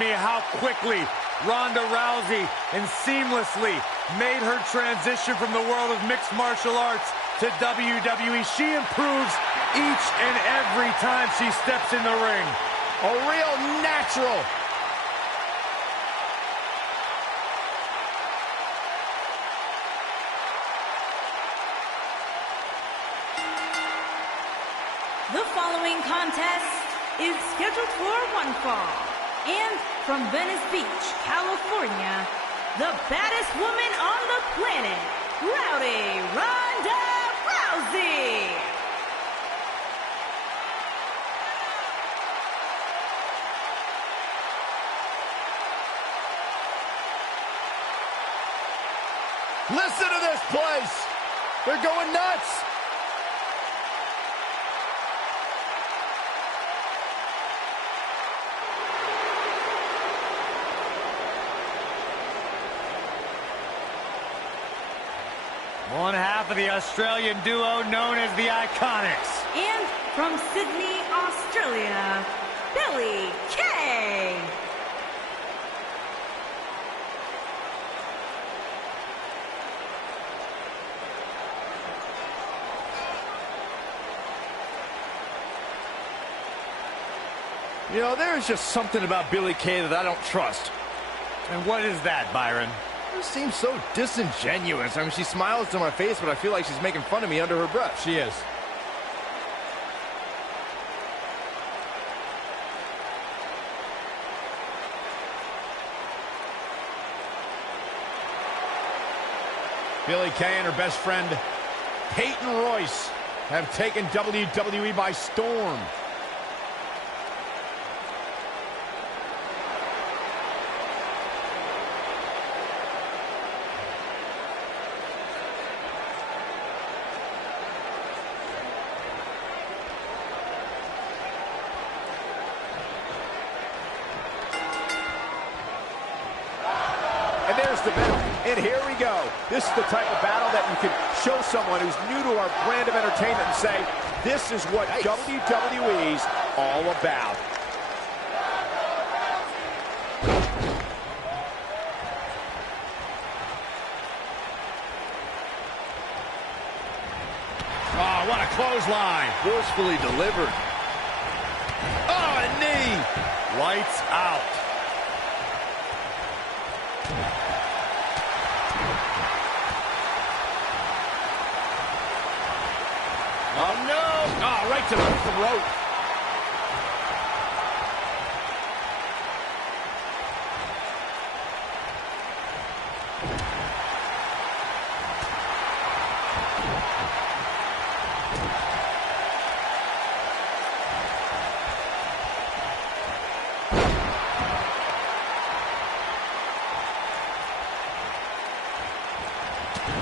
me how quickly Ronda Rousey and seamlessly made her transition from the world of mixed martial arts to WWE. She improves each and every time she steps in the ring. A real natural. The following contest is scheduled for one fall. And from Venice Beach, California, the baddest woman on the planet, Rowdy Ronda Rousey. Listen to this place. They're going nuts. One half of the Australian duo known as the Iconics. And from Sydney, Australia, Billy Kay. You know, there's just something about Billy Kay that I don't trust. And what is that, Byron? It seems so disingenuous. I mean, she smiles to my face, but I feel like she's making fun of me under her breath. She is. Billy Kay and her best friend, Peyton Royce, have taken WWE by storm. And there's the bell. And here we go. This is the type of battle that you can show someone who's new to our brand of entertainment and say, this is what WWE's all about. Oh, what a clothesline. Forcefully delivered. Oh, a knee. Lights out. Oh, no. Oh, right to the throat.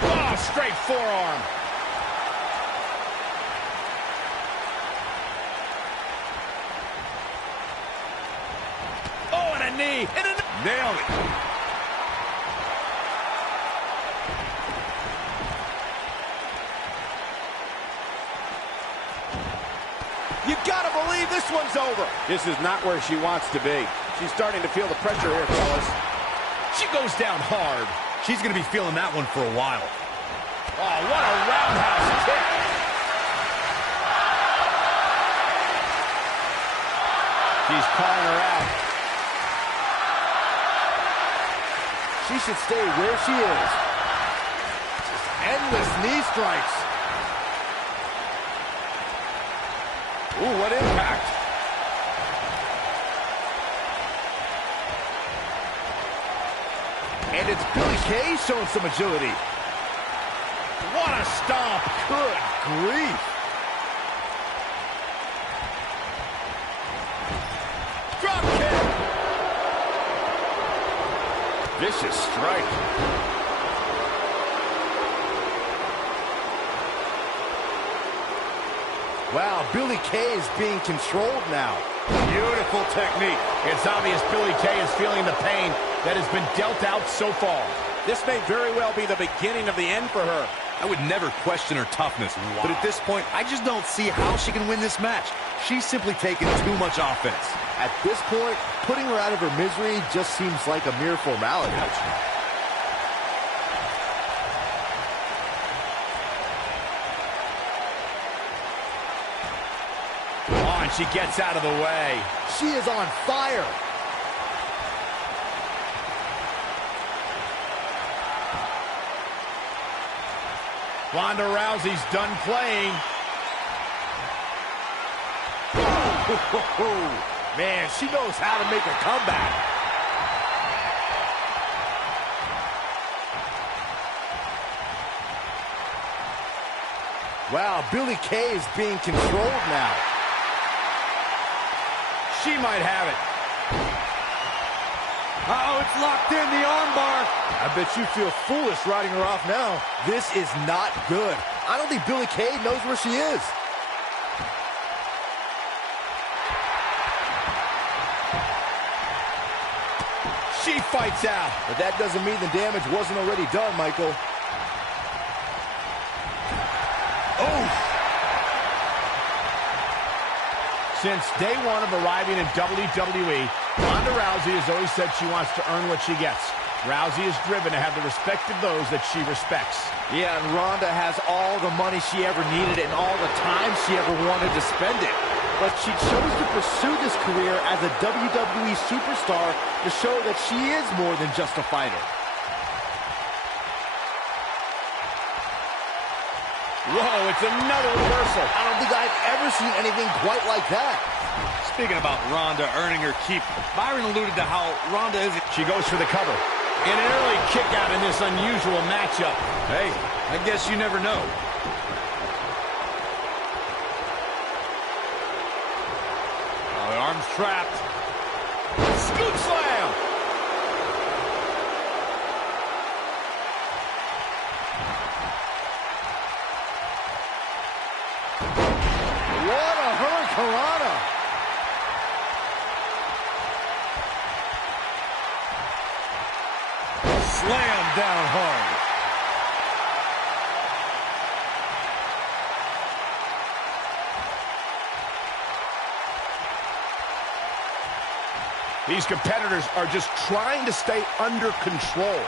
Oh, straight forearm. Knee and Nailed it. You gotta believe this one's over. This is not where she wants to be. She's starting to feel the pressure here, fellas. She goes down hard. She's going to be feeling that one for a while. Oh, what a roundhouse kick. She's calling her out. She should stay where she is. Just endless knee strikes. Ooh, what impact. And it's Billy Kay showing some agility. What a stomp. Good grief. Drop kick. Vicious strike. Wow, Billy Kay is being controlled now. Beautiful technique. It's obvious Billy Kay is feeling the pain that has been dealt out so far. This may very well be the beginning of the end for her. I would never question her toughness, but at this point, I just don't see how she can win this match. She's simply taking too much offense. At this point, putting her out of her misery just seems like a mere formality. Oh, and she gets out of the way. She is on fire. Ronda Rousey's done playing. Man, she knows how to make a comeback. Wow, Billie Kay is being controlled now. She might have it. Uh-oh, it's locked in, the armbar. I bet you feel foolish riding her off now. This is not good. I don't think Billie Kay knows where she is. She fights out. But that doesn't mean the damage wasn't already done, Michael. Oh! Since day one of arriving in WWE, Ronda Rousey has always said she wants to earn what she gets. Rousey is driven to have the respect of those that she respects. Yeah, and Ronda has all the money she ever needed and all the time she ever wanted to spend it. But she chose to pursue this career as a WWE superstar to show that she is more than just a fighter. Whoa, it's another reversal. I don't think I've ever seen anything quite like that. Speaking about Ronda earning her keep, Byron alluded to how Ronda isn't... She goes for the cover. And an early kick out in this unusual matchup. Hey, I guess you never know. Oh, the arm's trapped. Scoop slam! What a hurricanrana! Slam down hard. These competitors are just trying to stay under control.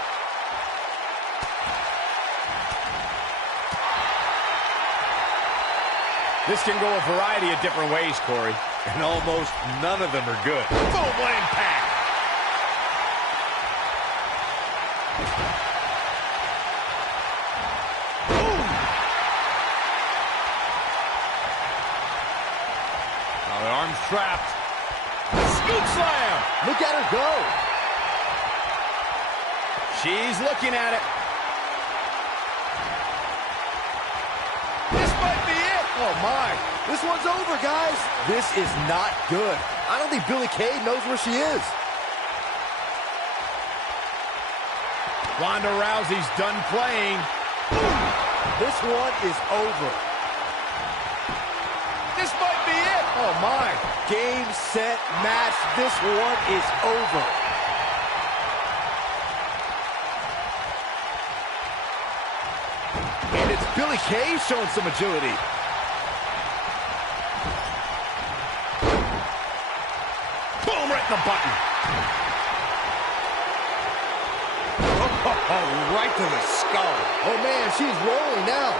This can go a variety of different ways, Corey. And almost none of them are good. Boom, what impact! Boom! Oh, the arm's trapped. Scoop slam! Look at her go! She's looking at it. This might be it! Oh my, this one's over, guys. This is not good. I don't think Billie Kay knows where she is. Ronda Rousey's done playing. This one is over. This might be it! Oh my, game, set, match. This one is over. And it's Billie Kay showing some agility. Boom, right in the button. Oh, right to the skull. Oh man, she's rolling now.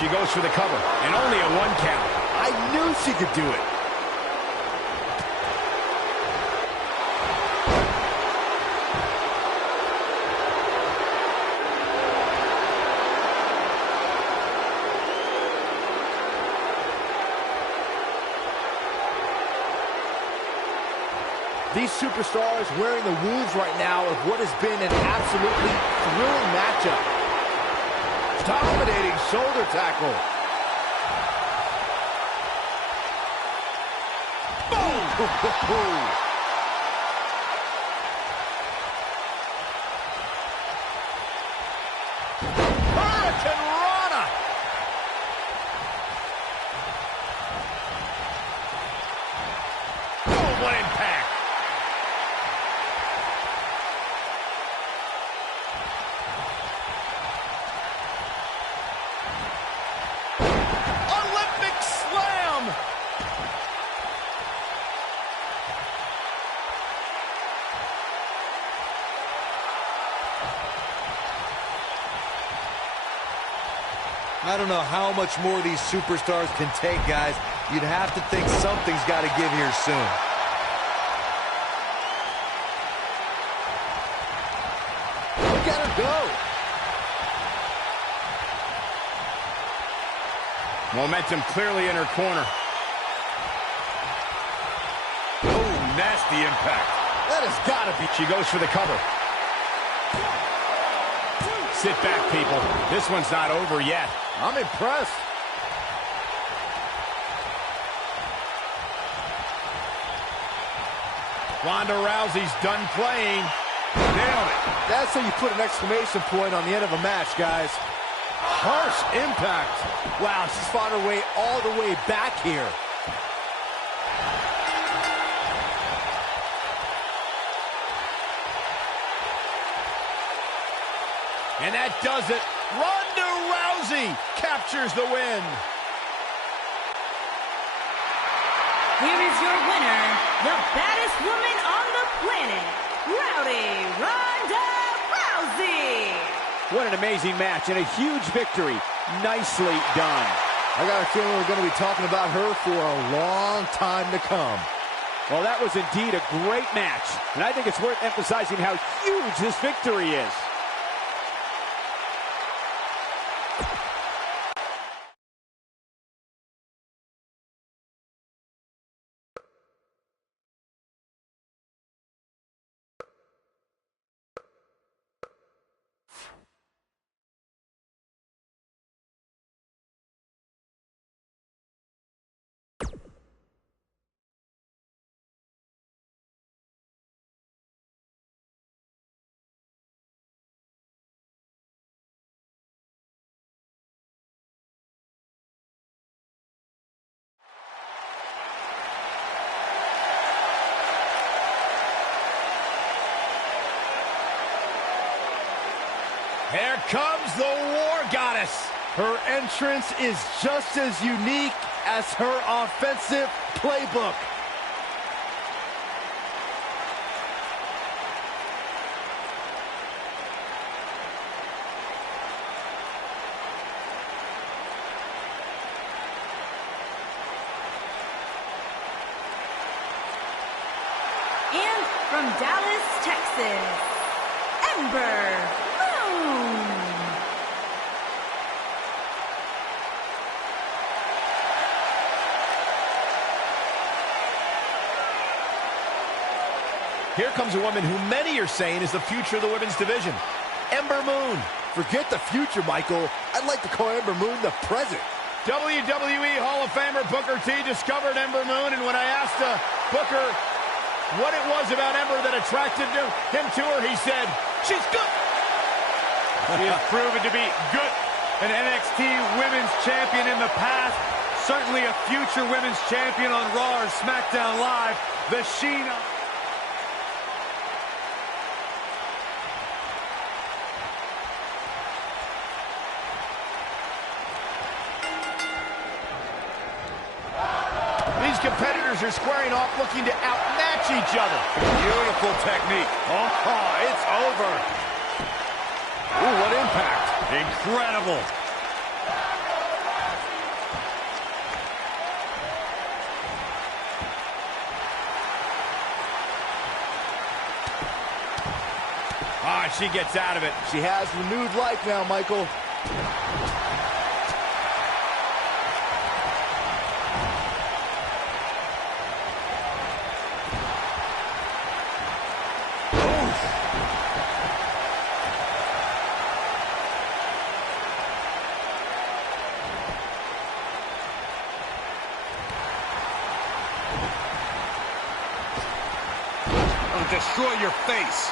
She goes for the cover, and only a 1 count. I knew she could do it. These superstars wearing the wounds right now of what has been an absolutely thrilling matchup. Dominating shoulder tackle. Boom! Hurricanrana! Boom, what impact! I don't know how much more these superstars can take, guys. You'd have to think something's got to give here soon. Look at her go. Momentum clearly in her corner. Oh, nasty impact. That has got to be. She goes for the cover. Sit back, people. This one's not over yet. I'm impressed. Ronda Rousey's done playing. Nailed it. That's how you put an exclamation point on the end of a match, guys. Harsh impact. Wow, she's fought her way all the way back here. And that does it. Ronda Rousey captures the win. Here is your winner, the baddest woman on the planet, Rowdy Ronda Rousey. What an amazing match and a huge victory. Nicely done. I got a feeling we're going to be talking about her for a long time to come. Well, that was indeed a great match. And I think it's worth emphasizing how huge this victory is. Here comes the War Goddess. Her entrance is just as unique as her offensive playbook. And from Dallas, Texas, Ember Moon. Here comes a woman who many are saying is the future of the women's division, Ember Moon. Forget the future, Michael. I'd like to call Ember Moon the present. WWE Hall of Famer Booker T discovered Ember Moon, and when I asked Booker what it was about Ember that attracted him to her, he said, she's good. She has proven to be good. An NXT Women's Champion in the past. Certainly a future Women's Champion on Raw or SmackDown Live. The Sheen. These competitors are squaring off, looking to outmatch each other. Beautiful technique. Oh, it's over. Ooh, what impact. Incredible. Ah, she gets out of it. She has renewed life now, Michael. It'll destroy your face.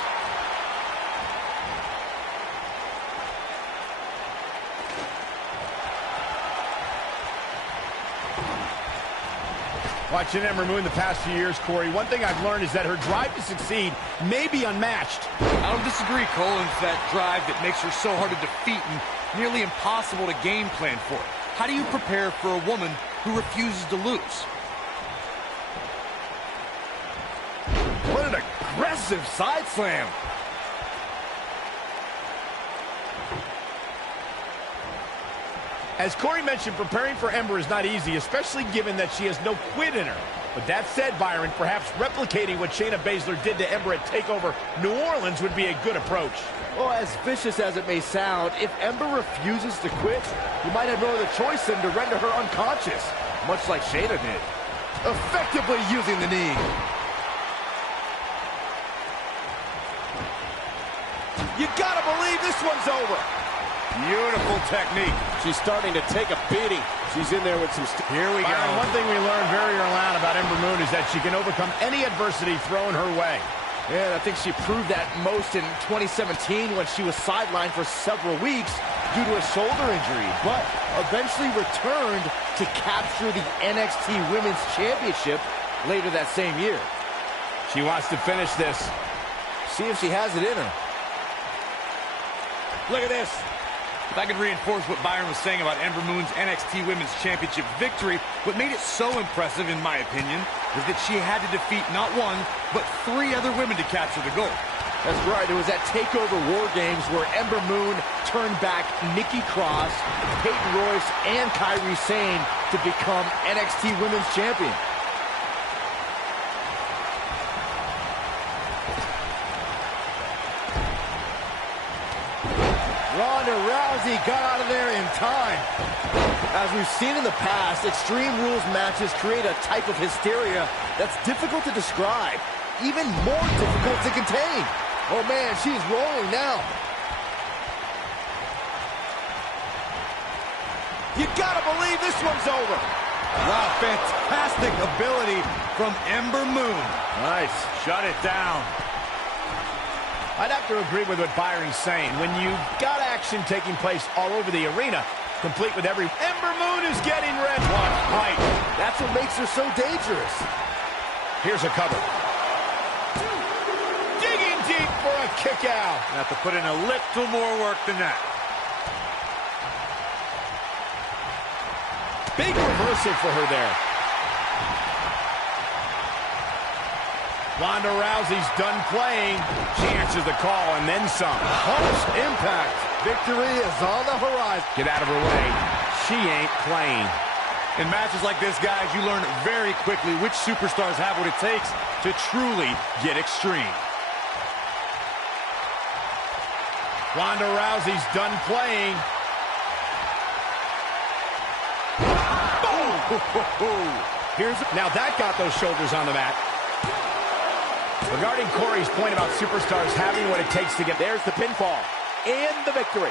Watching Ember Moon the past few years, Corey, one thing I've learned is that her drive to succeed may be unmatched. I don't disagree, Cole. It's that drive that makes her so hard to defeat and nearly impossible to game plan for. How do you prepare for a woman who refuses to lose? What an aggressive side slam. As Corey mentioned, preparing for Ember is not easy, especially given that she has no quit in her. But that said, Byron, perhaps replicating what Shayna Baszler did to Ember at TakeOver New Orleans would be a good approach. Well, as vicious as it may sound, if Ember refuses to quit, you might have no other choice than to render her unconscious, much like Shayna did. Effectively using the knee. You gotta believe this one's over. Beautiful technique. She's starting to take a beating. She's in there with some... Here we go. One thing we learned very early on about Ember Moon is that she can overcome any adversity thrown her way. And I think she proved that most in 2017 when she was sidelined for several weeks due to a shoulder injury, but eventually returned to capture the NXT Women's Championship later that same year. She wants to finish this. See if she has it in her. Look at this. If I could reinforce what Byron was saying about Ember Moon's NXT Women's Championship victory, what made it so impressive, in my opinion, was that she had to defeat not one, but 3 other women to capture the gold. That's right. It was at TakeOver War Games where Ember Moon turned back Nikki Cross, Peyton Royce, and Kairi Sane to become NXT Women's Champion. Ronda Rousey got out of there in time. As we've seen in the past, Extreme Rules matches create a type of hysteria that's difficult to describe, even more difficult to contain. Oh man, she's rolling now. You gotta believe this one's over. Wow, fantastic ability from Ember Moon. Nice. Shut it down. I'd have to agree with what Byron's saying. When you've got action taking place all over the arena, complete with every... Ember Moon is getting red. What fight. That's what makes her so dangerous. Here's a cover. Digging deep for a kick out. Have to put in a little more work than that. Big reversal for her there. Ronda Rousey's done playing. She answers the call and then some. Harsh impact. Victory is on the horizon. Get out of her way. She ain't playing. In matches like this, guys, you learn very quickly which superstars have what it takes to truly get extreme. Ronda Rousey's done playing. Now that got those shoulders on the mat. Regarding Corey's point about superstars having what it takes to get... There's the pinfall and the victory.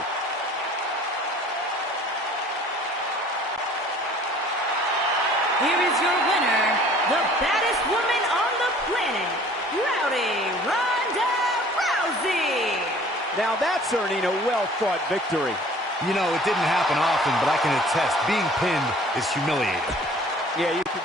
Here is your winner, the baddest woman on the planet, Rowdy Ronda Rousey. Now that's earning a well-fought victory. You know, it didn't happen often, but I can attest, being pinned is humiliating. Yeah, you can...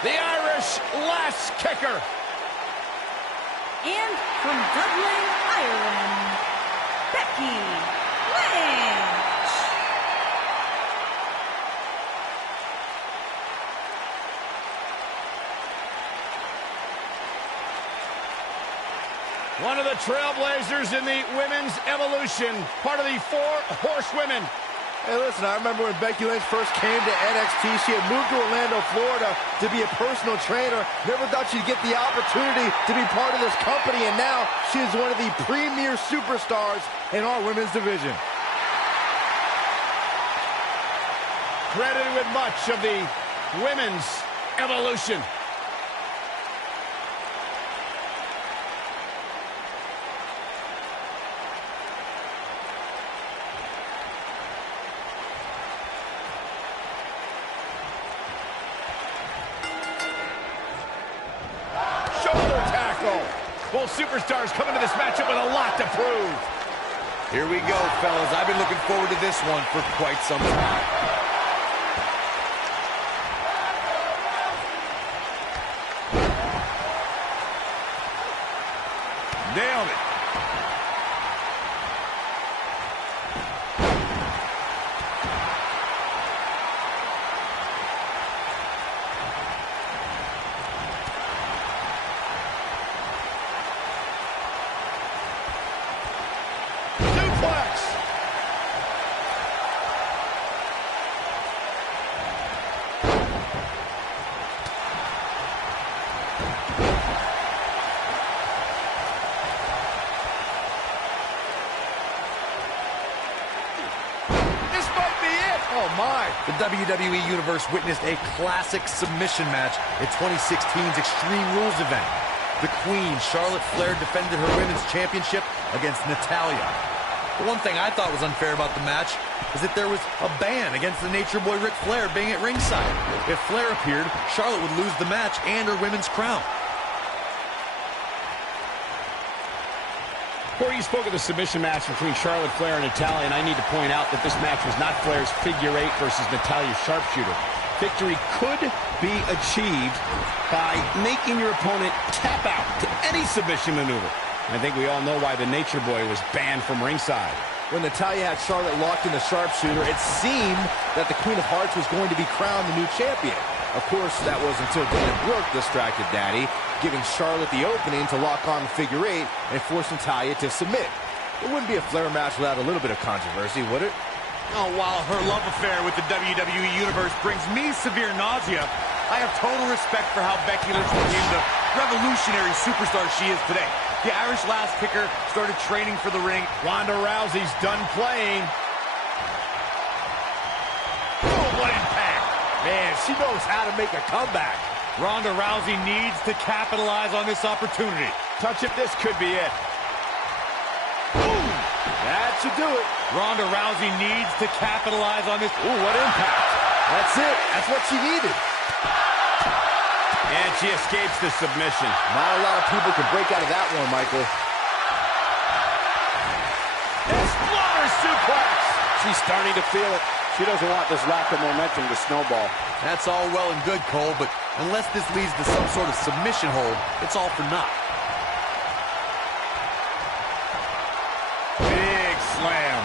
The Irish last kicker. And from Dublin, Ireland, Becky Lynch. One of the trailblazers in the women's evolution. Part of the 4 horsewomen. Hey, listen, I remember when Becky Lynch first came to NXT, she had moved to Orlando, Florida to be a personal trainer. Never thought she'd get the opportunity to be part of this company, and now she is one of the premier superstars in our women's division. Credited with much of the women's evolution. Both superstars come into this matchup with a lot to prove. Here we go, fellas. I've been looking forward to this one for quite some time. Nailed it. Oh, my. The WWE Universe witnessed a classic submission match at 2016's Extreme Rules event. The Queen, Charlotte Flair, defended her Women's Championship against Natalya. The one thing I thought was unfair about the match is that there was a ban against the Nature Boy Ric Flair being at ringside. If Flair appeared, Charlotte would lose the match and her women's crown. Corey, you spoke of the submission match between Charlotte Flair and Natalya, and I need to point out that this match was not Flair's figure eight versus Natalya's sharpshooter. Victory could be achieved by making your opponent tap out to any submission maneuver. I think we all know why the Nature Boy was banned from ringside. When Natalya had Charlotte locked in the sharpshooter, it seemed that the Queen of Hearts was going to be crowned the new champion. Of course, that was until Dana Brooke distracted Daddy, giving Charlotte the opening to lock on the figure eight and force Natalya to submit. It wouldn't be a Flair match without a little bit of controversy, would it? Oh, while her love affair with the WWE Universe brings me severe nausea, I have total respect for how Becky Lynch became the revolutionary superstar she is today. The Irish Lass Kicker started training for the ring. Ronda Rousey's done playing. Oh, what impact! Man, she knows how to make a comeback. Ronda Rousey needs to capitalize on this opportunity. Touch it, this could be it. Boom! That should do it. Ronda Rousey needs to capitalize on this. Ooh, what impact. That's it. That's what she needed. And she escapes the submission. Not a lot of people can break out of that one, Michael. Exploder suplex! She's starting to feel it. She doesn't want this lack of momentum to snowball. That's all well and good, Cole, but unless this leads to some sort of submission hold, it's all for naught. Big slam.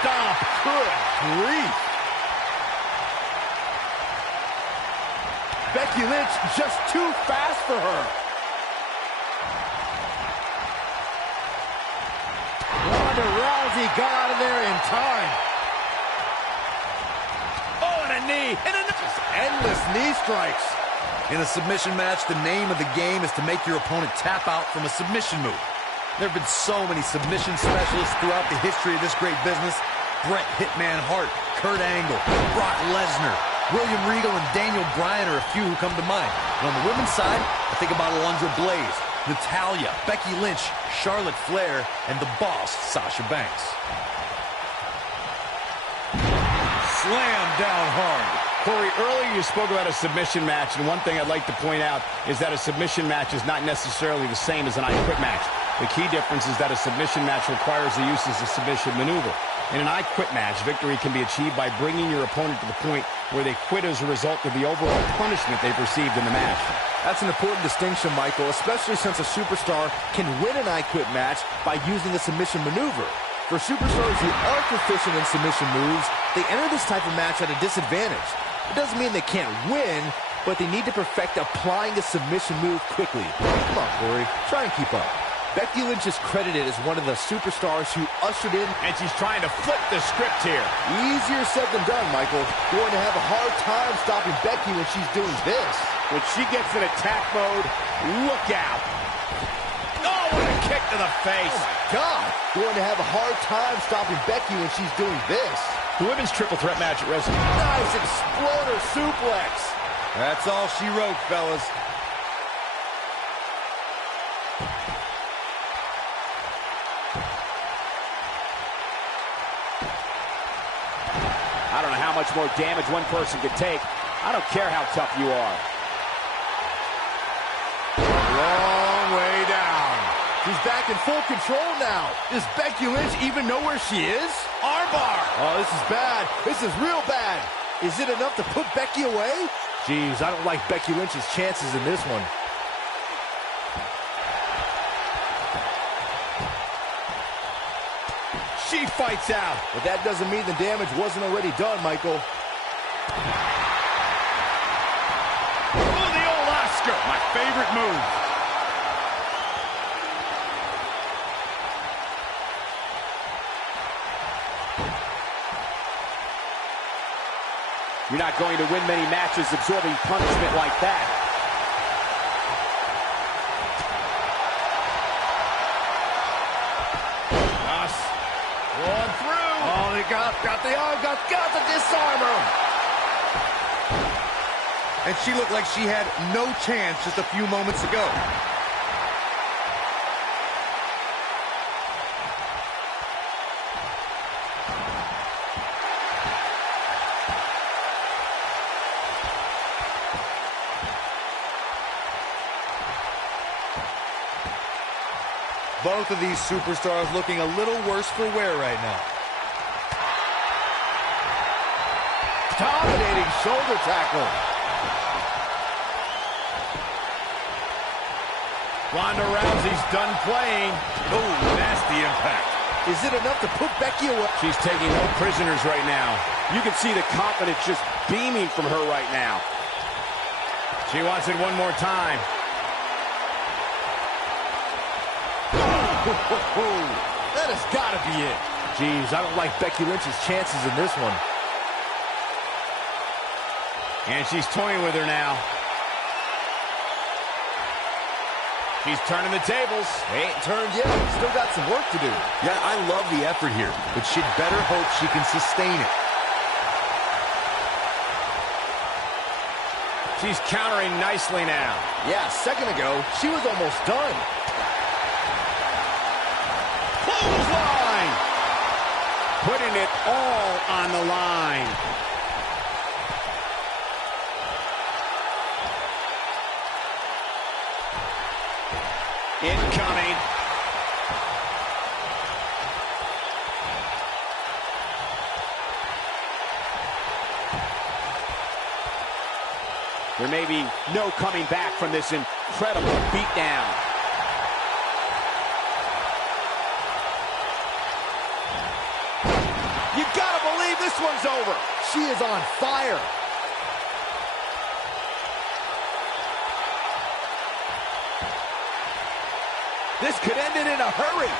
Stomp. Good grief. Becky Lynch just too fast for her. Ronda Rousey got out of there in time. Oh, and a knee. And just endless knee strikes. In a submission match, the name of the game is to make your opponent tap out from a submission move. There have been so many submission specialists throughout the history of this great business. Bret Hitman Hart, Kurt Angle, Brock Lesnar, William Regal, and Daniel Bryan are a few who come to mind. And on the women's side, I think about Alundra Blaze, Natalya, Becky Lynch, Charlotte Flair, and the boss, Sasha Banks. Slam down hard. Corey, earlier you spoke about a submission match, and one thing I'd like to point out is that a submission match is not necessarily the same as an I Quit match. The key difference is that a submission match requires the use of a submission maneuver. In an I Quit match, victory can be achieved by bringing your opponent to the point where they quit as a result of the overall punishment they've received in the match. That's an important distinction, Michael, especially since a superstar can win an I Quit match by using a submission maneuver. For superstars who are proficient in submission moves, they enter this type of match at a disadvantage. It doesn't mean they can't win, but they need to perfect applying a submission move quickly. Come on, Corey. Try and keep up. Becky Lynch is credited as one of the superstars who ushered in, and she's trying to flip the script here. Easier said than done, Michael. Going to have a hard time stopping Becky when she's doing this. When she gets in attack mode, look out. Oh, what a kick to the face. Oh, my God. Going to have a hard time stopping Becky when she's doing this. The women's triple threat match at WrestleMania. Nice exploder suplex. That's all she wrote, fellas. I don't know how much more damage one person could take. I don't care how tough you are. Long way down. She's back in full control now. Does Becky Lynch even know where she is? Armbar. Oh, this is bad. This is real bad. Is it enough to put Becky away? Jeez, I don't like Becky Lynch's chances in this one. She fights out. But that doesn't mean the damage wasn't already done, Michael. Oh, the old Oscar. My favorite move. You're not going to win many matches absorbing punishment like that. Going through. Oh, they got the disarmer. And she looked like she had no chance just a few moments ago. Both of these superstars looking a little worse for wear right now. Dominating shoulder tackle. Ronda Rousey's done playing. Oh, nasty impact. Is it enough to put Becky away? She's taking no prisoners right now. You can see the confidence just beaming from her right now. She wants it one more time. That has got to be it. Jeez, I don't like Becky Lynch's chances in this one. And she's toying with her now. She's turning the tables. They ain't turned yet. Still got some work to do. Yeah, I love the effort here, but she'd better hope she can sustain it. She's countering nicely now. Yeah, a second ago, she was almost done. Clothesline! Putting it all on the line. Incoming. There may be no coming back from this incredible beatdown. You gotta believe this one's over. She is on fire. This could end it in a hurry.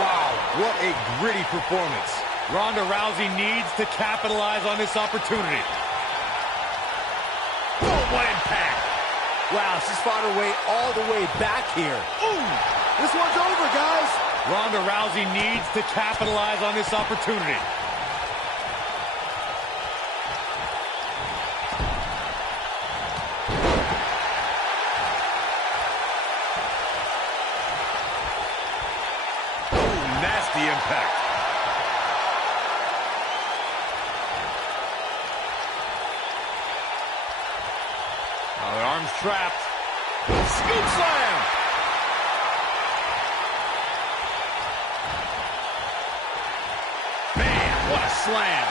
Wow, what a gritty performance. Ronda Rousey needs to capitalize on this opportunity. Oh, what impact. Wow, she's fought her way all the way back here. Ooh, this one's over, guys. Ronda Rousey needs to capitalize on this opportunity. Oh, nasty impact. Oh, the arm's trapped. Scoop slam. Man, what a slam.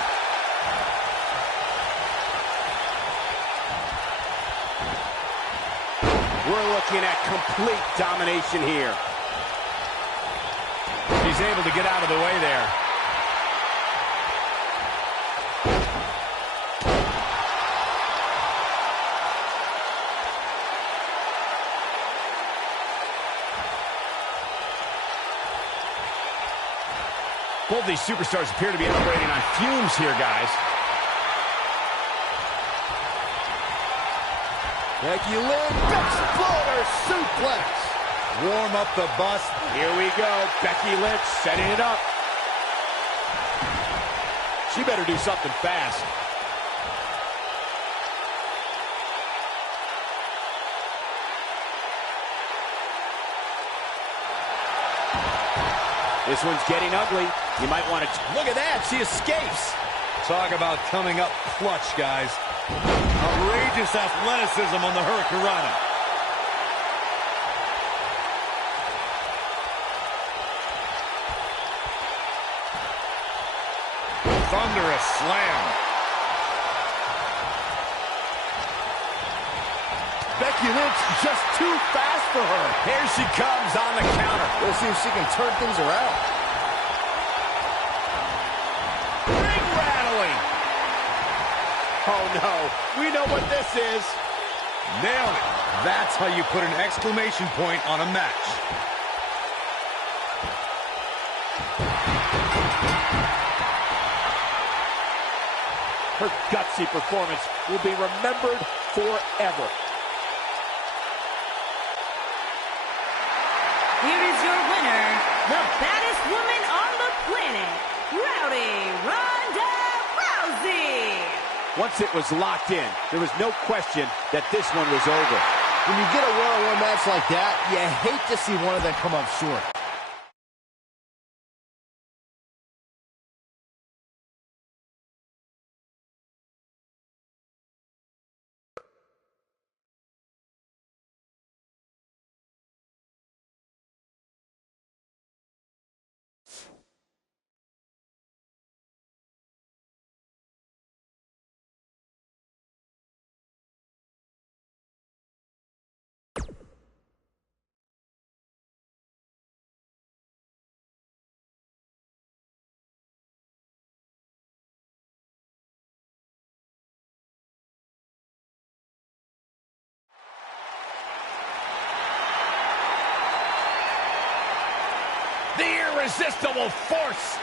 We're looking at complete domination here. She's able to get out of the way there. Both these superstars appear to be operating on fumes here, guys. Becky Lynch, exploder suplex. Warm up the bus. Here we go. Becky Lynch setting it up. She better do something fast. This one's getting ugly. You might want to... Look at that. She escapes. Talk about coming up clutch, guys. Outrageous athleticism on the Hurricanrana. Thunderous slam. Becky Lynch just too fast for her. Here she comes on the counter. We'll see if she can turn things around. Ring rattling. Oh, no. We know what this is. Nailed it. That's how you put an exclamation point on a match. Her gutsy performance will be remembered forever. Here is your winner, the baddest woman on the planet, Rowdy Ronda Rousey. Once it was locked in, there was no question that this one was over. When you get a one-on-one match like that, you hate to see one of them come up short. The irresistible force.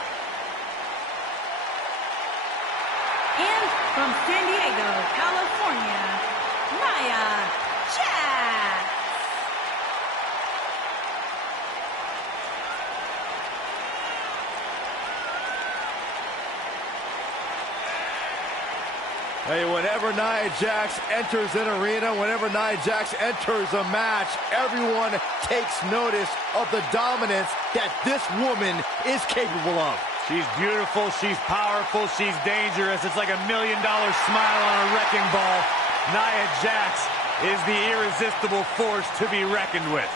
And from San Diego, California, Nia Jax. Hey, whenever Nia Jax enters an arena, whenever Nia Jax enters a match, everyone takes notice of the dominance that this woman is capable of. She's beautiful, she's powerful, she's dangerous. It's like $1 million smile on a wrecking ball. Nia Jax is the irresistible force to be reckoned with.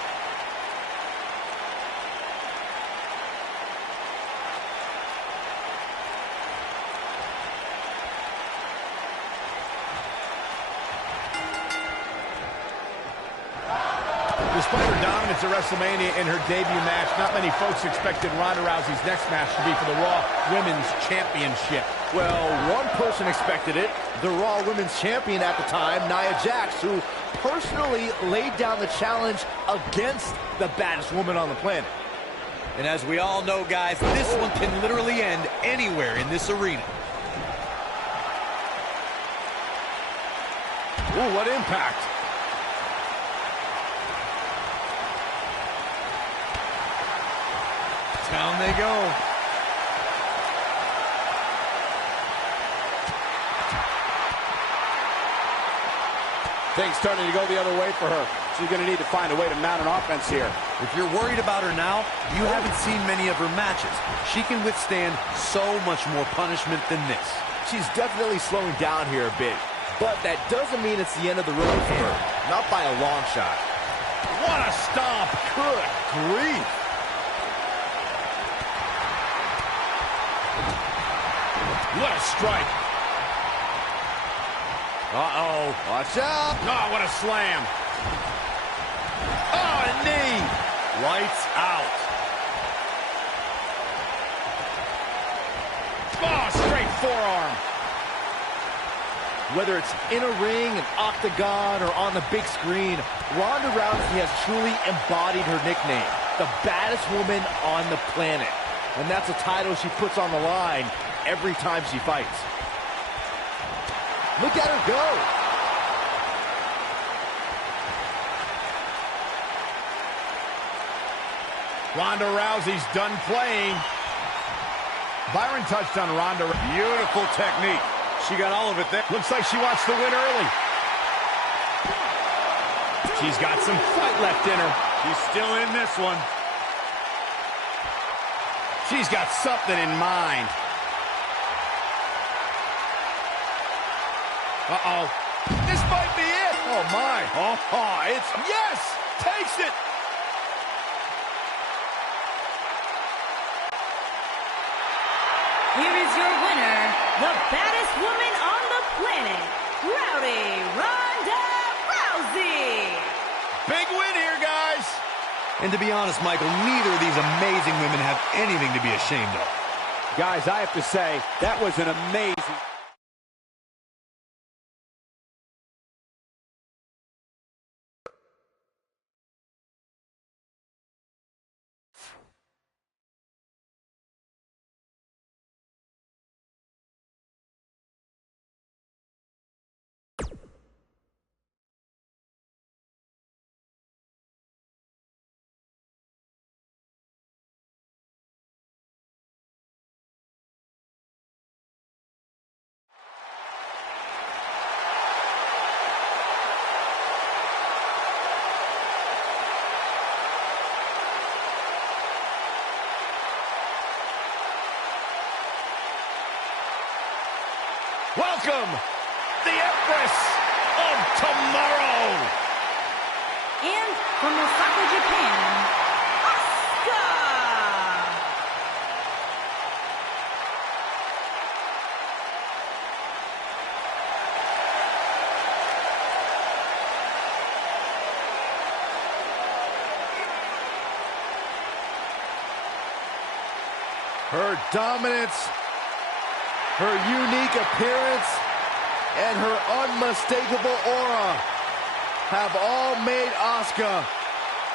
Despite her dominance at WrestleMania in her debut match, not many folks expected Ronda Rousey's next match to be for the Raw Women's Championship. Well, one person expected it, the Raw Women's Champion at the time, Nia Jax, who personally laid down the challenge against the baddest woman on the planet. And as we all know, guys, this one can literally end anywhere in this arena. Ooh, what impact. Down they go. Things starting to go the other way for her. She's going to need to find a way to mount an offense here. If you're worried about her now, you haven't seen many of her matches. She can withstand so much more punishment than this. She's definitely slowing down here a bit, but that doesn't mean it's the end of the road for her. Not by a long shot. What a stomp! Good grief. What a strike! Uh-oh. Watch out. Oh, what a slam! Oh, a knee! Lights out. Oh, straight forearm! Whether it's in a ring, an octagon, or on the big screen, Ronda Rousey has truly embodied her nickname, the baddest woman on the planet. And that's a title she puts on the line every time she fights. Look at her go. Ronda Rousey's done playing. Byron touched on Ronda. Beautiful technique. She got all of it there. Looks like she wants to win early. She's got some fight left in her. She's still in this one. She's got something in mind. Uh-oh. This might be it. Oh, my. Oh, it's... Yes! Takes it! Here is your winner, the baddest woman on the planet, Ronda Rousey. Big win here, guys. And to be honest, Michael, neither of these amazing women have anything to be ashamed of. Guys, I have to say, that was an amazing... Welcome, the Empress of Tomorrow. And from Osaka, Japan, Asuka. Her dominance, her unique appearance, and her unmistakable aura have all made Asuka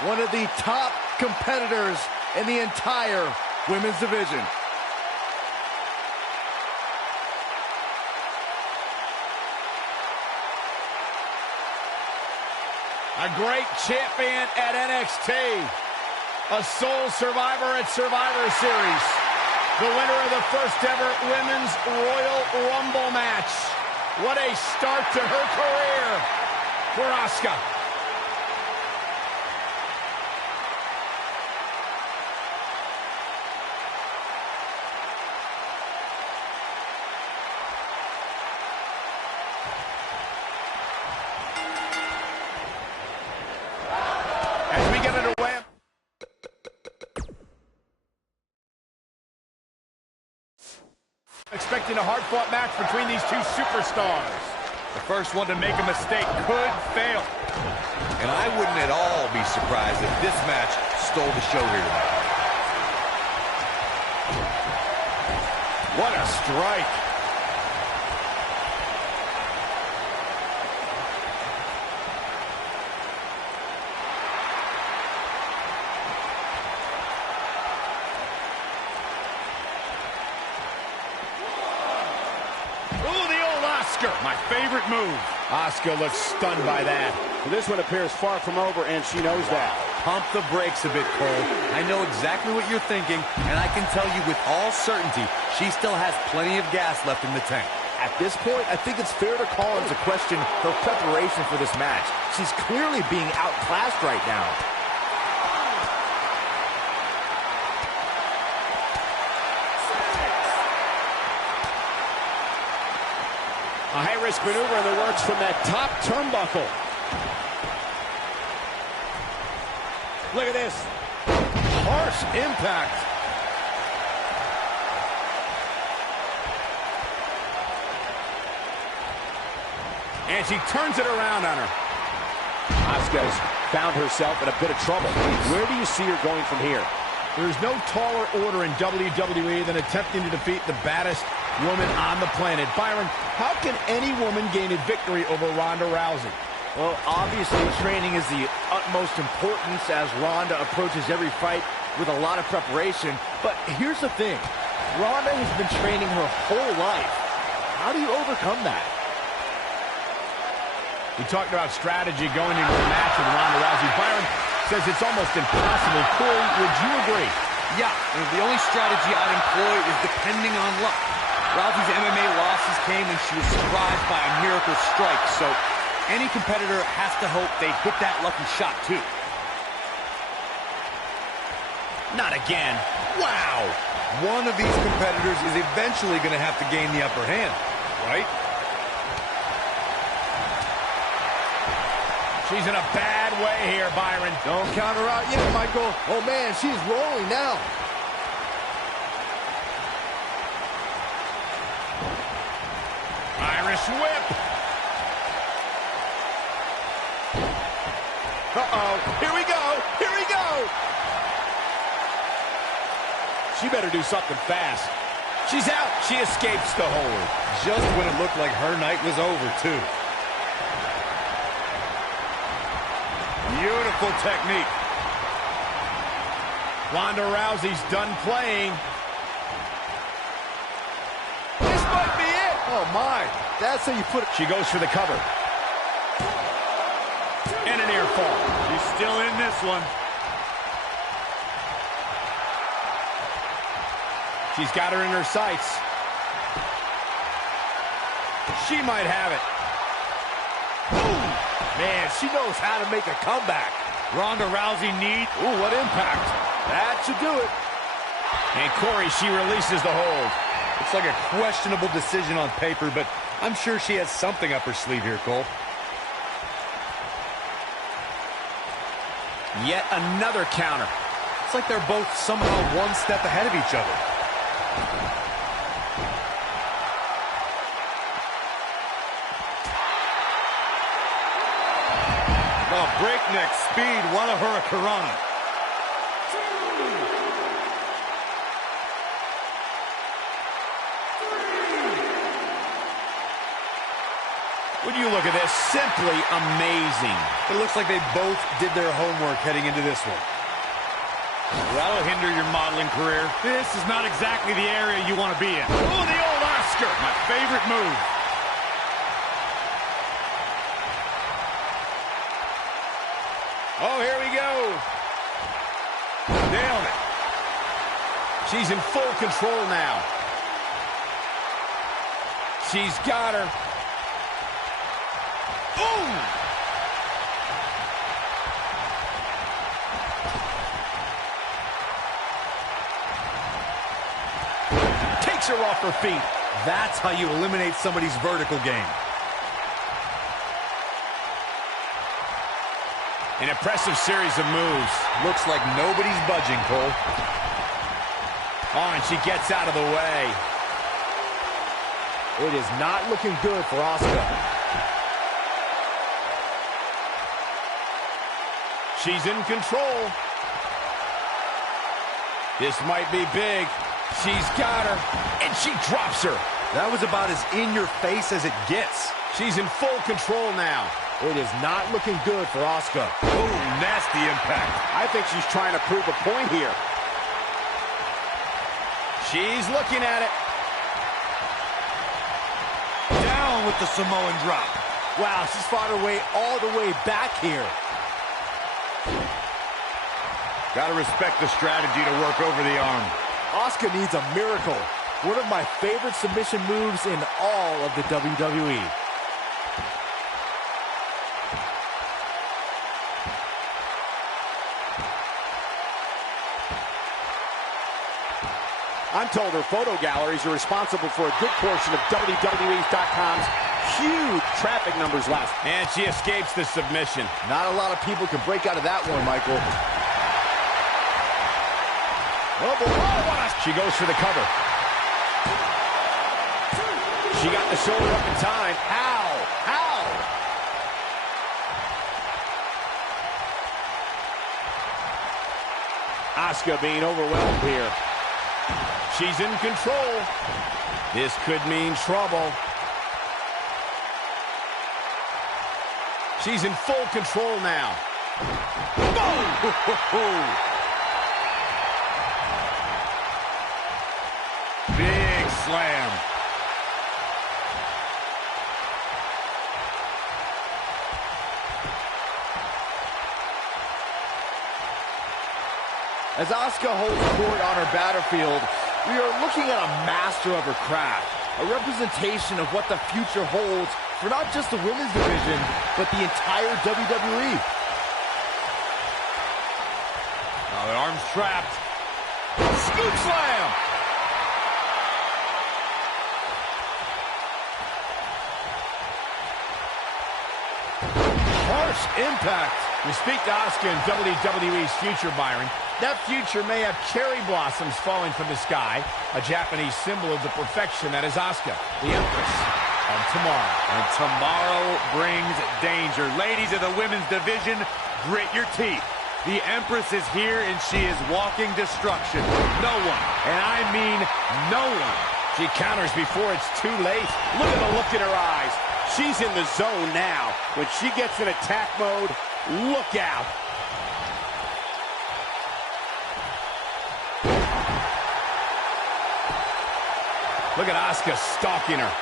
one of the top competitors in the entire women's division. A great champion at NXT. A sole survivor at Survivor Series. The winner of the first ever Women's Royal Rumble match. What a start to her career for Asuka. As we get underway. Expecting a hard-fought match between these two superstars. The first one to make a mistake could fail. And I wouldn't at all be surprised if this match stole the show here tonight. What a strike. My favorite move. Asuka looks stunned by that. This one appears far from over, and she knows that. Pump the brakes a bit, Cole. I know exactly what you're thinking, and I can tell you with all certainty, she still has plenty of gas left in the tank. At this point, I think it's fair to call into question her preparation for this match. She's clearly being outclassed right now. A high-risk maneuver in the works from that top turnbuckle. Look at this. Harsh impact. And she turns it around on her. Asuka's found herself in a bit of trouble. Where do you see her going from here? There's no taller order in WWE than attempting to defeat the baddest woman on the planet. Byron, how can any woman gain a victory over Ronda Rousey? Well, obviously, training is the utmost importance as Ronda approaches every fight with a lot of preparation. But here's the thing. Ronda has been training her whole life. How do you overcome that? We talked about strategy going into a match with Ronda Rousey. Byron says it's almost impossible. Corey, would you agree? Yeah, and the only strategy I'd employ is depending on luck. Rousey's MMA losses came when she was surprised by a miracle strike, so any competitor has to hope they hit that lucky shot, too. Not again. Wow. One of these competitors is eventually going to have to gain the upper hand, right? She's in a bad way here, Byron. Don't count her out yet, Michael. Oh, man, she's rolling now. Irish whip. Uh-oh. Here we go. Here we go. She better do something fast. She's out. She escapes the hold. Just when it looked like her night was over, too. Beautiful technique. Ronda Rousey's done playing. This might be it. Oh, my. That's how you put it. She goes for the cover. And an ear fall. She's still in this one. She's got her in her sights. She might have it. Ooh, man, she knows how to make a comeback. Ronda Rousey needs... Ooh, what impact. That should do it. And Corey, she releases the hold. It's like a questionable decision on paper, but I'm sure she has something up her sleeve here, Cole. Yet another counter. It's like they're both somehow one step ahead of each other. Oh, breakneck speed. What a hurricanrana. Would you look at this? Simply amazing. It looks like they both did their homework heading into this one. That'll hinder your modeling career. This is not exactly the area you want to be in. Oh, the old Oscar. My favorite move. Oh, here we go. Nailed it. She's in full control now. She's got her. Boom! Takes her off her feet. That's how you eliminate somebody's vertical game. An impressive series of moves. Looks like nobody's budging, Cole. Oh, and she gets out of the way. It is not looking good for Asuka. She's in control. This might be big. She's got her, and she drops her. That was about as in-your-face as it gets. She's in full control now. It is not looking good for Asuka. Oh, nasty impact. I think she's trying to prove a point here. She's looking at it. Down with the Samoan drop. Wow, she's fought her way all the way back here. Gotta respect the strategy to work over the arm. Asuka needs a miracle. One of my favorite submission moves in all of the WWE. I'm told her photo galleries are responsible for a good portion of WWE.com's huge traffic numbers last. And she escapes the submission. Not a lot of people can break out of that one, Michael. Oh, boy. She goes for the cover. She got the shoulder up in time. How? Asuka being overwhelmed here. She's in control. This could mean trouble. She's in full control now. Boom! As Asuka holds court on her battlefield, we are looking at a master of her craft, a representation of what the future holds for not just the women's division, but the entire WWE. Oh, the arm's trapped. Scoop slam! Harsh impact. You speak to Asuka in WWE's future, Byron. That future may have cherry blossoms falling from the sky, a Japanese symbol of the perfection that is Asuka, the Empress of tomorrow. And tomorrow brings danger. Ladies of the women's division, grit your teeth. The Empress is here, and she is walking destruction. No one, and I mean no one. She counters before it's too late. Look at the look in her eyes. She's in the zone now. When she gets in attack mode, look out. Look at Asuka stalking her.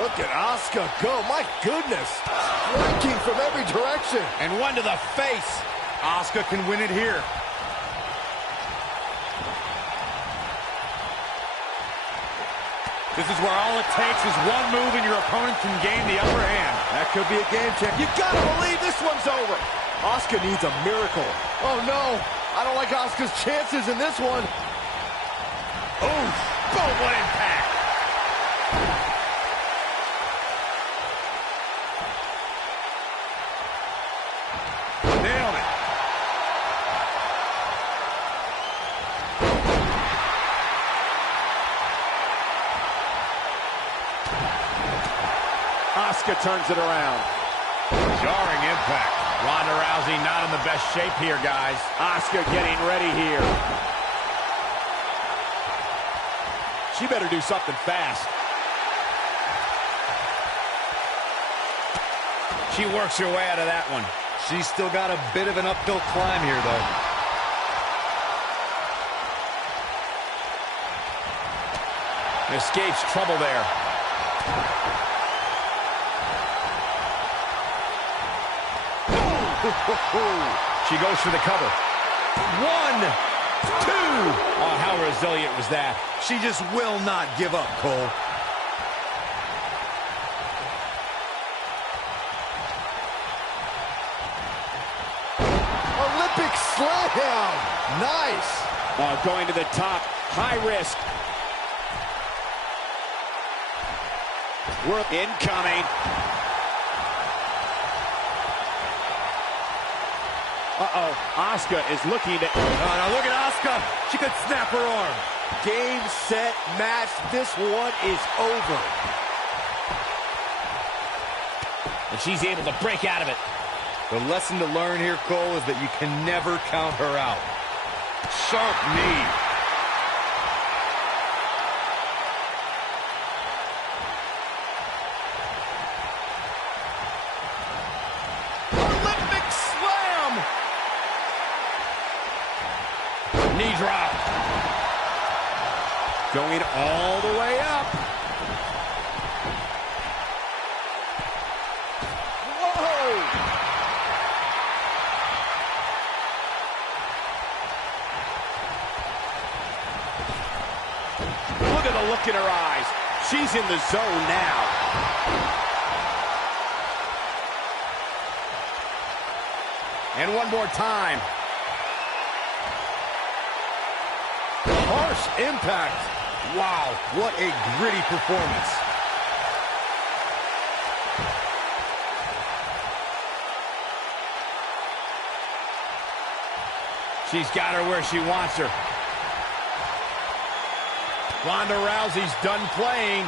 Look at Asuka go. My goodness. Striking from every direction. And one to the face. Asuka can win it here. This is where all it takes is one move and your opponent can gain the upper hand. That could be a game changer. You gotta believe this one's over. Asuka needs a miracle. Oh no, I don't like Asuka's chances in this one. Ooh, boom, what impact. Nailed it. Asuka turns it around. Jarring impact. Ronda Rousey not in the best shape here, guys. Asuka getting ready here. She better do something fast. She works her way out of that one. She's still got a bit of an uphill climb here, though. Escapes trouble there. She goes for the cover. 1, 2. Oh, how resilient was that? She just will not give up, Cole. Olympic slam. Nice. Going to the top. High risk. We're incoming. Asuka is looking to... Now look at Asuka. She could snap her arm. Game, set, match. This one is over. And she's able to break out of it. The lesson to learn here, Cole, is that you can never count her out. Sharp knee. Olympic slam. Knee drop. Going all the way up. Whoa! Look at the look in her eyes. She's in the zone now. And one more time. Harsh impact. Wow, what a gritty performance. She's got her where she wants her. Ronda Rousey's done playing.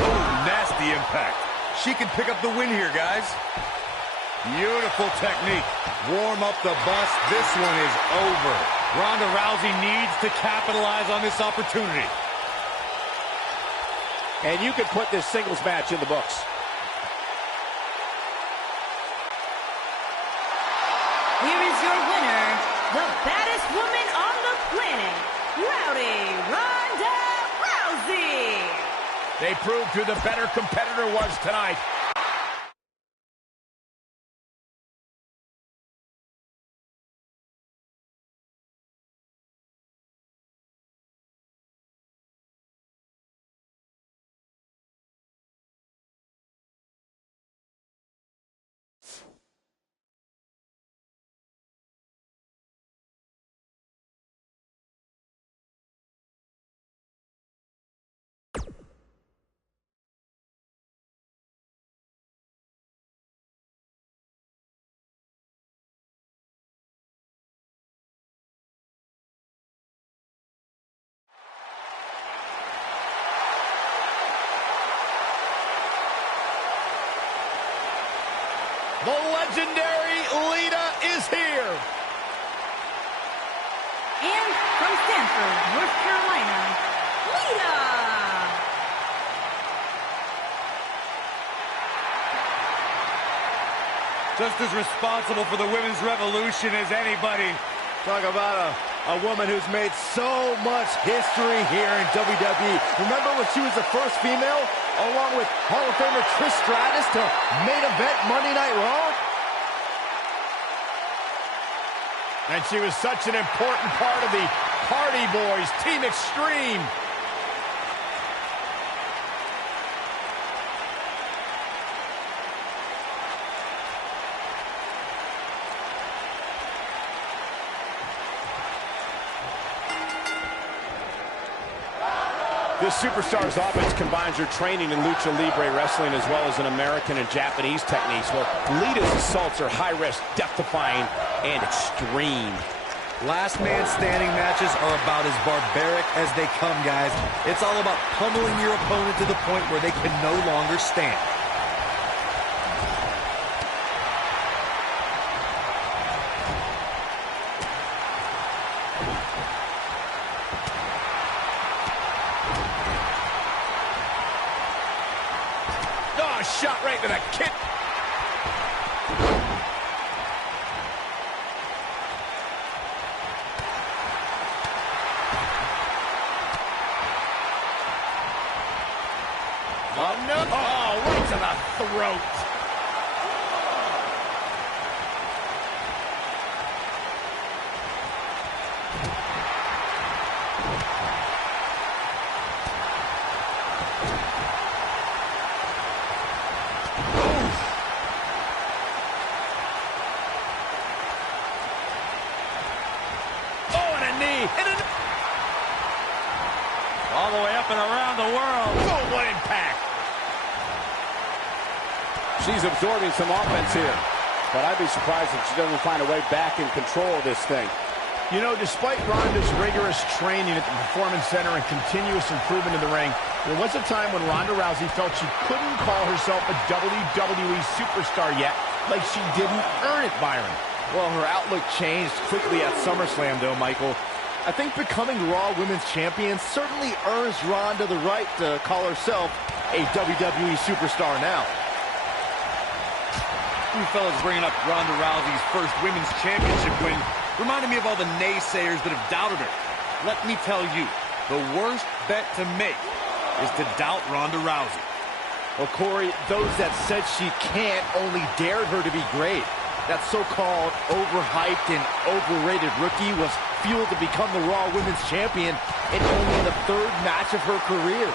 Ooh, nasty impact. She can pick up the win here, guys. Beautiful technique. Warm up the bus. This one is over. Ronda Rousey needs to capitalize on this opportunity. And you can put this singles match in the books. Here is your winner, the baddest woman on the planet, Ronda Rousey. They proved who the better competitor was tonight. The legendary Lita is here. And from Stanford, North Carolina, Lita. Just as responsible for the women's revolution as anybody. Talk about a woman who's made so much history here in WWE. Remember when she was the first female, along with Hall of Famer Trish Stratus, to main event Monday Night Raw? And she was such an important part of the Hardy Boys, Team Extreme. This superstar's offense combines her training in lucha libre wrestling as well as in American and Japanese techniques, where Lita's assaults are high-risk, death-defying, and extreme. Last man standing matches are about as barbaric as they come, guys. It's all about pummeling your opponent to the point where they can no longer stand. Shot right to the kid. Oh, no. Oh, right to the throat. All the way up and around the world. Oh, what impact. She's absorbing some offense here, but I'd be surprised if she doesn't find a way back in control of this thing. You know, despite Ronda's rigorous training at the Performance Center and continuous improvement in the ring, there was a time when Ronda Rousey felt she couldn't call herself a WWE superstar yet, like she didn't earn it, Byron. Well, her outlook changed quickly at SummerSlam, though, Michael. I think becoming Raw Women's Champion certainly earns Ronda the right to call herself a WWE superstar now. You fellas bringing up Ronda Rousey's first Women's Championship win reminded me of all the naysayers that have doubted her. Let me tell you, the worst bet to make is to doubt Ronda Rousey. Well, Corey, those that said she can't only dared her to be great. That so-called overhyped and overrated rookie was fueled to become the Raw Women's Champion in only the third match of her career.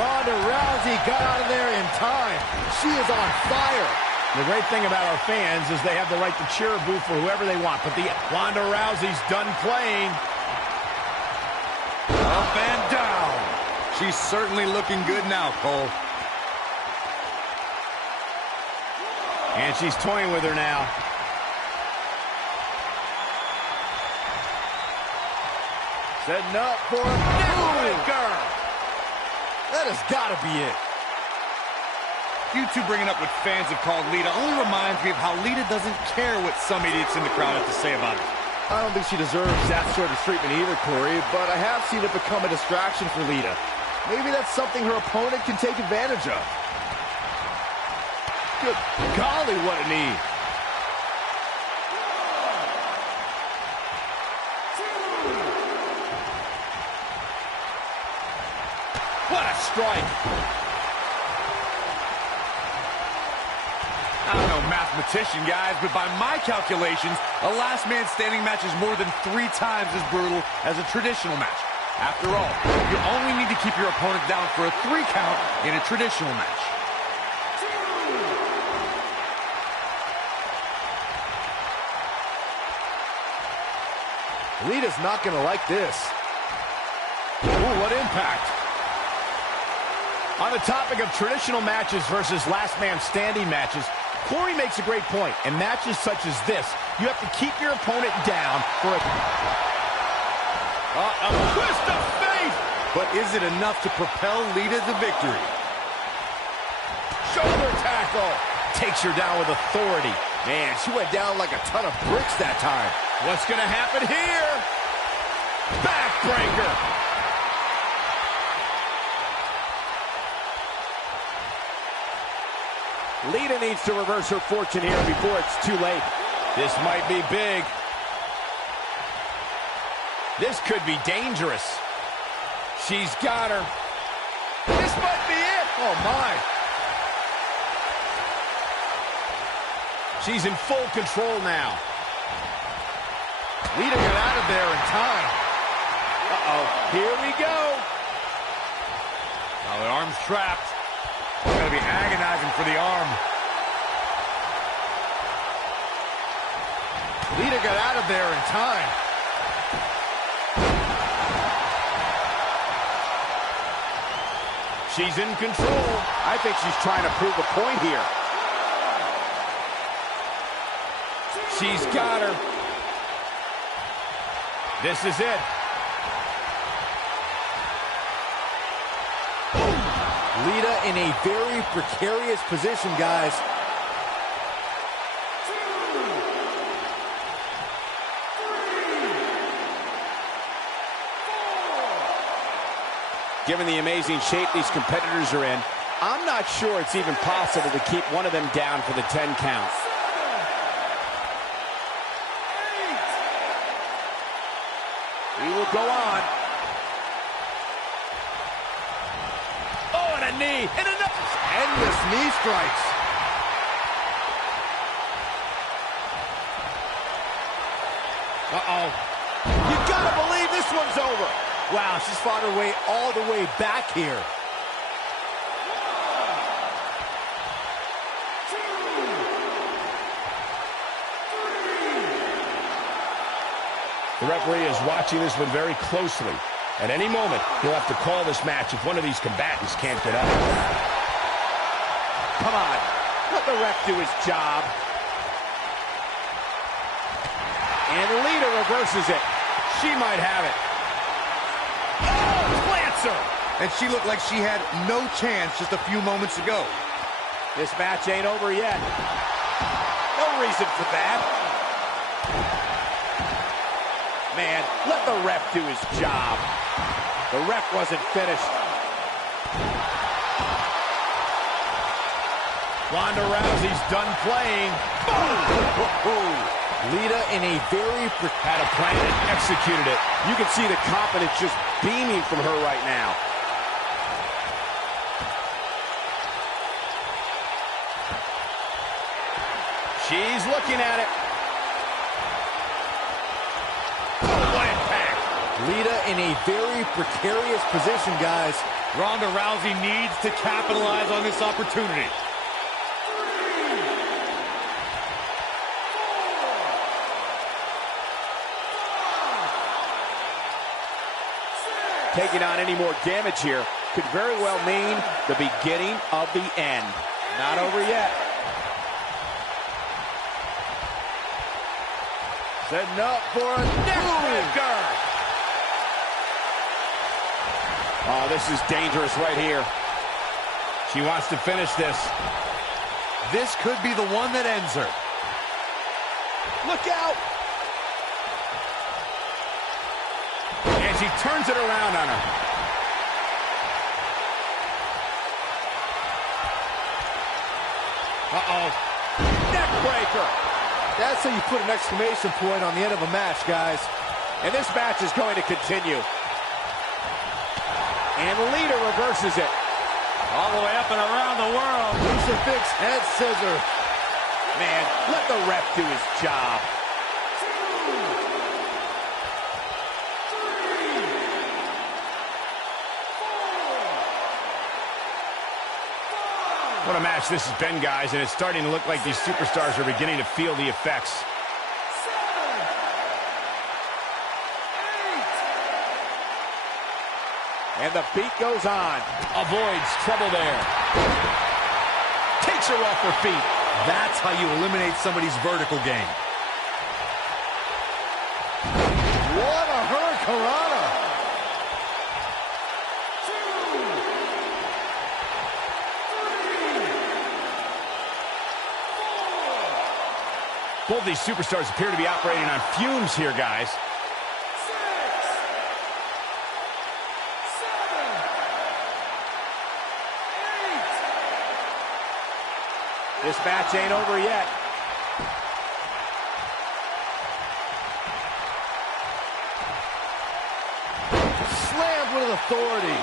Ronda Rousey got out of there in time. She is on fire. The great thing about our fans is they have the right to cheer or boo for whoever they want, but the Ronda Rousey's done playing. Up and down. She's certainly looking good now, Cole. And she's toying with her now. Setting up for a neckbreaker. That has got to be it. You two bringing up what fans have called Lita only reminds me of how Lita doesn't care what some idiots in the crowd have to say about her. I don't think she deserves that sort of treatment either, Corey, but I have seen it become a distraction for Lita. Maybe that's something her opponent can take advantage of. Good golly, what a knee. What a strike. I'm no mathematician, guys, but by my calculations, a last man standing match is more than 3 times as brutal as a traditional match. After all, you only need to keep your opponent down for a 3 count in a traditional match. Lita's not going to like this. Ooh, what impact. On the topic of traditional matches versus last man standing matches, Corey makes a great point. In matches such as this, you have to keep your opponent down for a twist of fate. But is it enough to propel Lita to victory? Shoulder reversal. Takes her down with authority. Man, she went down like a ton of bricks that time. What's going to happen here? Backbreaker. Lita needs to reverse her fortune here before it's too late. This might be big. This could be dangerous. She's got her. This might be it. Oh, my. She's in full control now. Lita got out of there in time. Uh-oh, here we go. Oh, the arm's trapped. It's going to be agonizing for the arm. Lita got out of there in time. She's in control. I think she's trying to prove a point here. She's got her. This is it. Lita in a very precarious position, guys. Given the amazing shape these competitors are in, I'm not sure it's even possible to keep one of them down for the 10 count. We will go on. Oh, and a knee. And another. Endless knee strikes. Uh-oh. You gotta believe this one's over. Wow, she's fought her way all the way back here. The referee is watching this one very closely. At any moment, he'll have to call this match if one of these combatants can't get up. Come on, let the ref do his job. And Lita reverses it. She might have it. Oh, plants her! And she looked like she had no chance just a few moments ago. This match ain't over yet. No reason for that. Man, let the ref do his job. The ref wasn't finished. Ronda Rousey's done playing. Lita in a very had a plan and executed it. You can see the confidence just beaming from her right now. She's looking at it. Lita in a very precarious position, guys. Ronda Rousey needs to capitalize on this opportunity. Taking on any more damage here could very well mean the beginning of the end. Not over yet. Setting up for a neckbreaker. Oh, this is dangerous right here. She wants to finish this. This could be the one that ends her. Look out! And she turns it around on her. Uh-oh. Neckbreaker. That's how you put an exclamation point on the end of a match, guys. And this match is going to continue. And Lita reverses it. All the way up and around the world. Crucifix head scissor. Man, let the ref do his job. What a match this has been, guys, and it's starting to look like these superstars are beginning to feel the effects. And the beat goes on. Avoids trouble there. Takes her off her feet. That's how you eliminate somebody's vertical game. What a hurricanrana. Both of these superstars appear to be operating on fumes here, guys. 6, 7, 8. This match ain't over yet. Slammed with authority.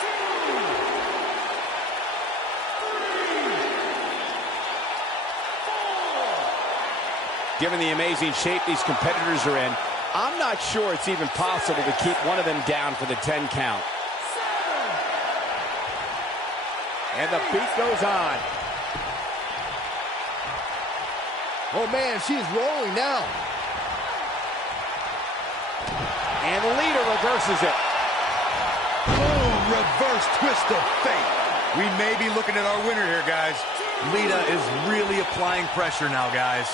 2, 3, 4. Given the amazing shape these competitors are in, I'm not sure it's even possible to keep one of them down for the 10 count. 7. And the beat goes on. Oh man, she's rolling now. And Lita reverses it. Boom, reverse twist of fate. We may be looking at our winner here, guys. Lita is really applying pressure now, guys.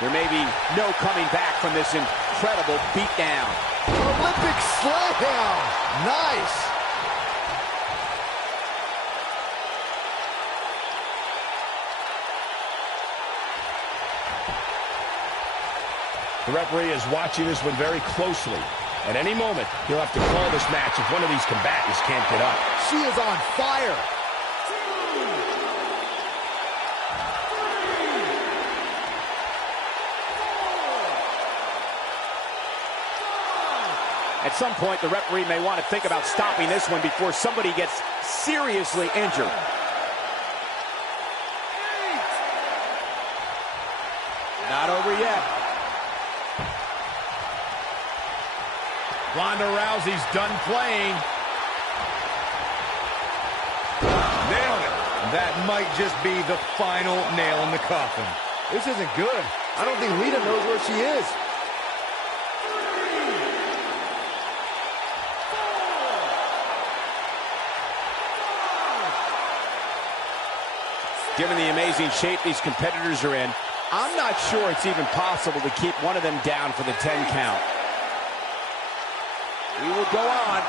There may be no coming back from this incredible beatdown. Olympic slam. Nice. The referee is watching this one very closely. At any moment, he'll have to call this match if one of these combatants can't get up. She is on fire. 2, 3, 4, 5. At some point, the referee may want to think about stopping this one before somebody gets seriously injured. 8. Not over yet. Ronda Rousey's done playing. Nailed it. That might just be the final nail in the coffin. This isn't good. I don't think Lita knows where she is. 3, 4, 5. Given the amazing shape these competitors are in, I'm not sure it's even possible to keep one of them down for the 10 count. We will go on.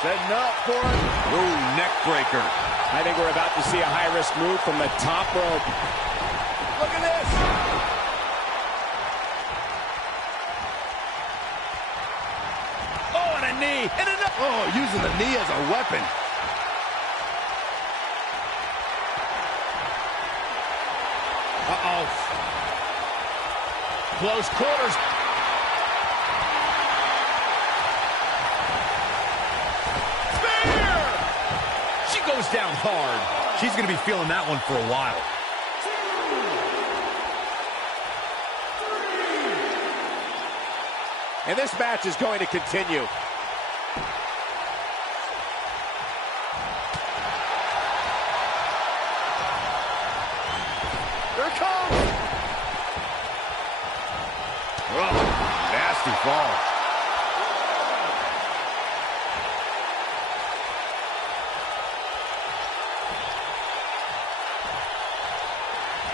Setting up for it. Ooh, neck breaker. I think we're about to see a high-risk move from the top rope. Look at this. Oh, and a knee. And another. Oh, using the knee as a weapon. Uh-oh. Close quarters. Spear! She goes down hard. She's going to be feeling that one for a while. 2, 3. And this match is going to continue. Here it comes. Oh, nasty fall.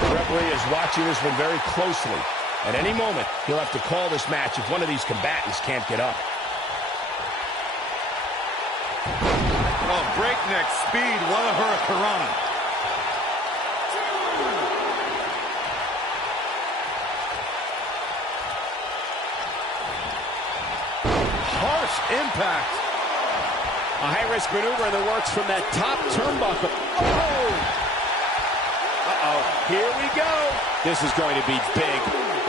The referee is watching this one very closely. At any moment, he'll have to call this match if one of these combatants can't get up. Oh, breakneck speed. What a hurricanrana. 2. Harsh impact. A high-risk maneuver in the works from that top turnbuckle. Oh! Uh-oh. Here we go. This is going to be big.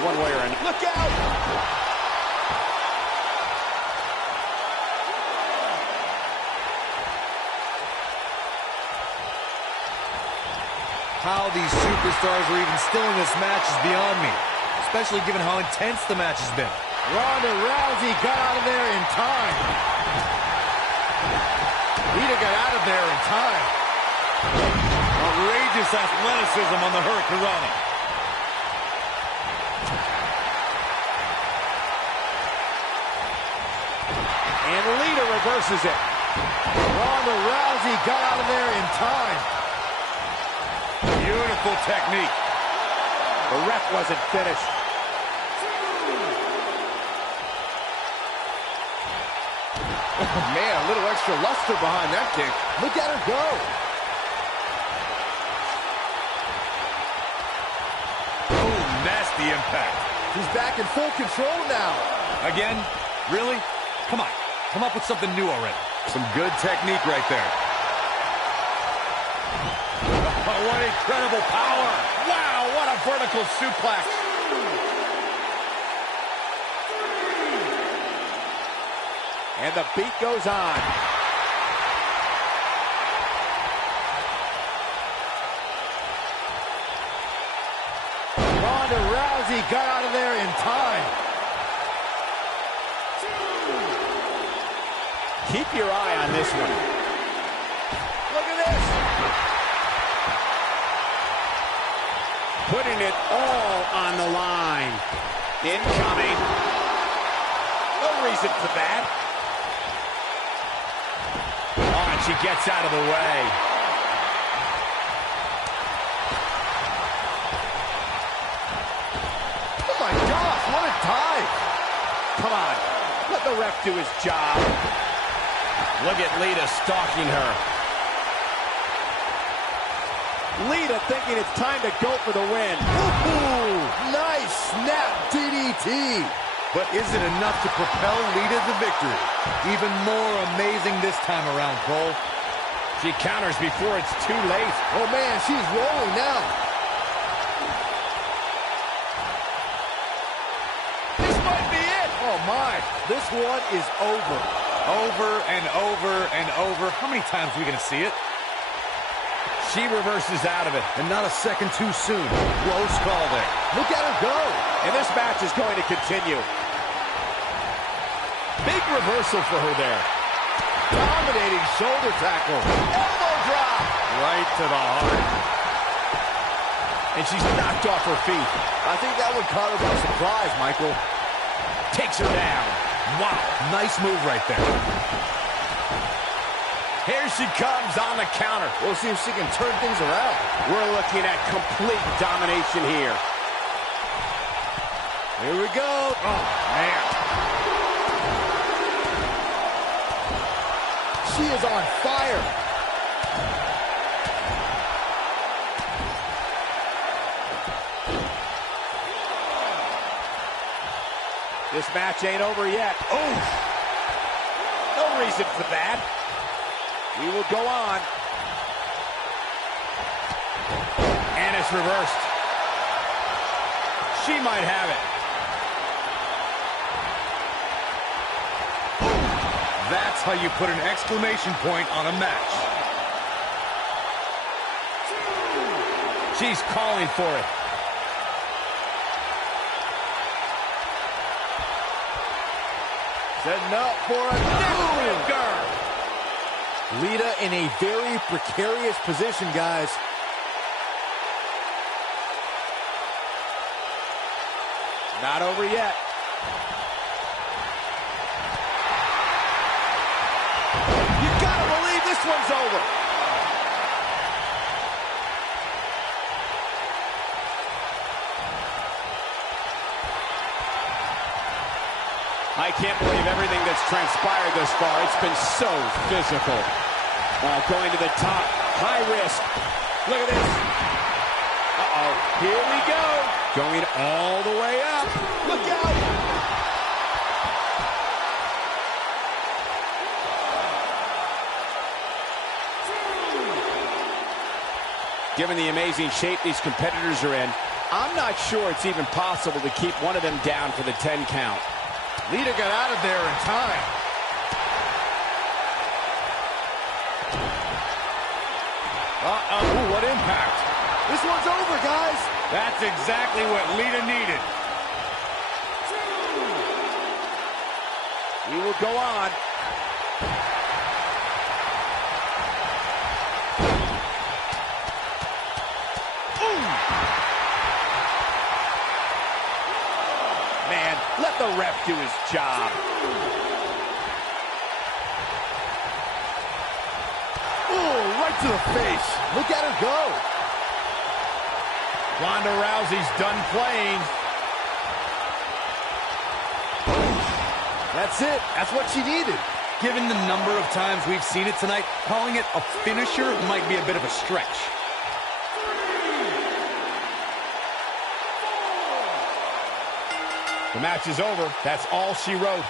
One way or another. Look out! How these superstars are even still in this match is beyond me, especially given how intense the match has been. Ronda Rousey got out of there in time. Lita got out of there in time. Outrageous athleticism on the hurricanrana. And Lita reverses it. Ronda Rousey got out of there in time. Beautiful technique. The ref wasn't finished. Oh, man, a little extra luster behind that kick. Look at her go. Oh, nasty impact. She's back in full control now. Again? Really? Come on. Come up with something new already. Some good technique right there. Oh, what incredible power. Wow, what a vertical suplex. And the beat goes on. Ronda Rousey got out of there in time. Keep your eye on this one. Look at this. Putting it all on the line. Incoming. No reason for that. Oh, and she gets out of the way. Oh, my gosh, what a dive. Come on. Let the ref do his job. Look at Lita stalking her. Lita thinking it's time to go for the win. Ooh, nice snap DDT. But is it enough to propel Lita to victory? Even more amazing this time around, Cole. She counters before it's too late. Oh, man, she's rolling now. This might be it. Oh, my. This one is over. Over and over and over. How many times are we going to see it? She reverses out of it. And not a second too soon. Close call there. Look at her go. And this match is going to continue. Big reversal for her there. Dominating shoulder tackle. Elbow drop. Right to the heart. And she's knocked off her feet. I think that one caught her by surprise, Michael. Takes her down. Wow, nice move right there. Here she comes on the counter. We'll see if she can turn things around. We're looking at complete domination here. Here we go. Oh, man. She is on fire. This match ain't over yet. Oh! No reason for that. We will go on. And it's reversed. She might have it. That's how you put an exclamation point on a match. She's calling for it. Setting up for a neckbreaker. Lita in a very precarious position, guys. Not over yet. You gotta believe this one's over. I can't believe everything that's transpired thus far. It's been so physical. Going to the top, high risk. Look at this. Uh-oh, here we go. Going all the way up. Look out. Given the amazing shape these competitors are in, I'm not sure it's even possible to keep one of them down for the 10 count. Lita got out of there in time. Uh-oh, what impact. This one's over, guys. That's exactly what Lita needed. We will go on. Man, let the ref do his job. Ooh, right to the face. Look at her go. Ronda Rousey's done playing. That's it. That's what she needed. Given the number of times we've seen it tonight, calling it a finisher might be a bit of a stretch. The match is over. That's all she wrote.